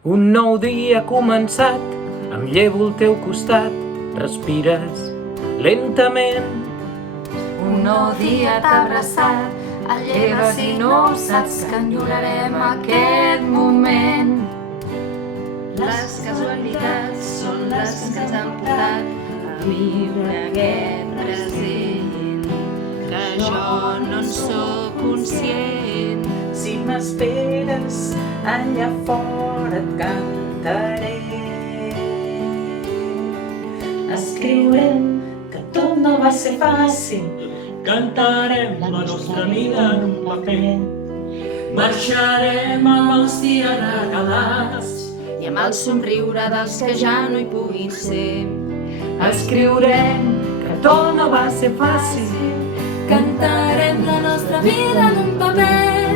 Un nou dia ha començat, em llevo al teu costat, respires lentament. Un nou dia t'ha abraçat, el lleves i no saps que enyorarem aquest moment. Les casualitats són les que ens han portat a viure aquest present, que jo no en soc conscient. Si m'esperes allà fora et cantaré. Escriurem que tot no va ser fàcil, cantarem la nostra vida en un paper, marxarem amb els dies regalats i amb el somriure dels que ja no hi puguin ser. escriurem que tot no va ser fàcil, Cantarem la nostra vida en un paper,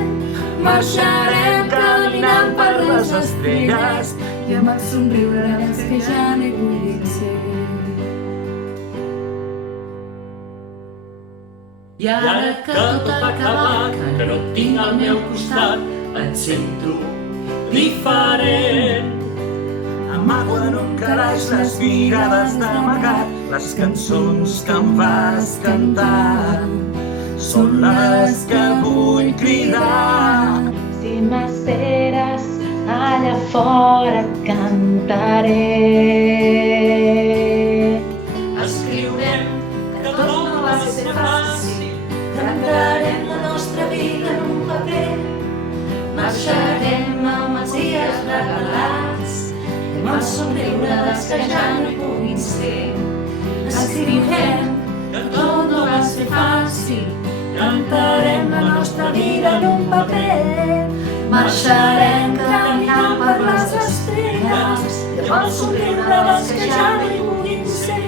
marxarem caminant per les estrelles i amb el somriure dels que ja no hi puguin ser. I ara que tot ha acabat, que no et tinc al meu costat, et sento diferent. amago en un calaix les mirades d'amagat, les cançons que em vas cantar són les que vull cridar. Si m'esperes allà fora et cantaré. Escriurem que tot no va ser fàcil, Cantarem la nostra vida en un paper, marxarem amb els dies regalats i amb el somriure dels que ja no hi puguin ser. Escriurem que tot no va ser fàcil, cantarem la nostra vida en un paper, marxarem caminant per les estrelles i amb el somriure dels que ja no hi puguin ser.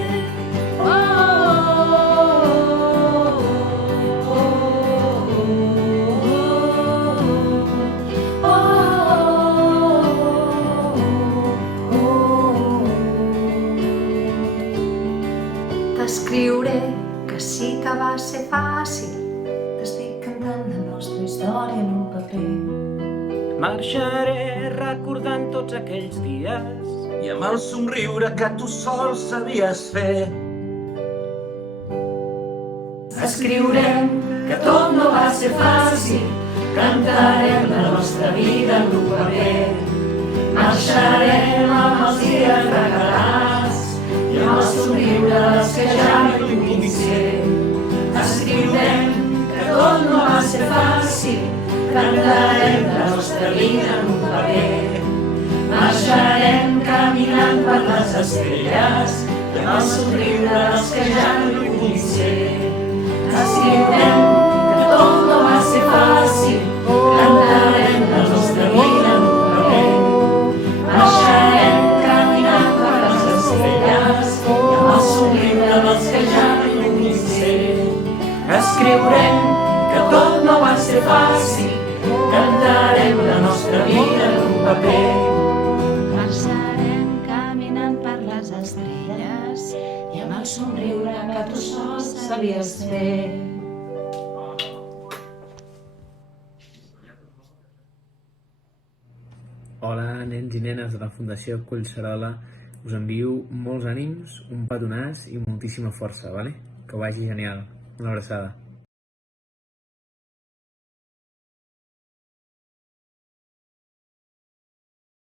T'escriuré que sí que va ser fàcil, t'estic cantant la nostra història en un paper. Marxaré recordant tots aquells dies i amb el somriure que tu sol sabies fer. Escriurem que tot no va ser fàcil, cantarem la nostra vida en un paper, marxarem amb els dies regalats i amb el somriure dels que ja no hi puguin ser. Escriurem que tot no va ser fàcil, cantarem la nostra vida en un paper, marxarem caminant per les estrelles i amb el somriure dels que ja no hi puguin ser. Escriurem que tot no va ser fàcil, cantarem la nostra vida en un paper, marxarem caminant per les estrelles i amb el somriure dels que ja no hi puguin ser. Escriurem que tot no va ser fàcil, cantarem la nostra vida en un paper. Marxarem caminant per les estrelles i amb el somriure que tu sol sabies fer. Hola, nens i nenes de la Fundació Collserola. Us envio molts ànims, un petonàs i moltíssima força, vale? Que vagi genial. Una abraçada.